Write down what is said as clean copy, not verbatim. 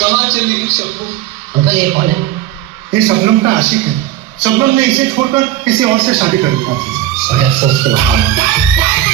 कहाँ चली शबनम? अंकल ये कौन है? ये शबनम का आशिक है। शबनम ने इसे छोड़कर किसी और से शादी कर दी। बड़े अफसोस के बाद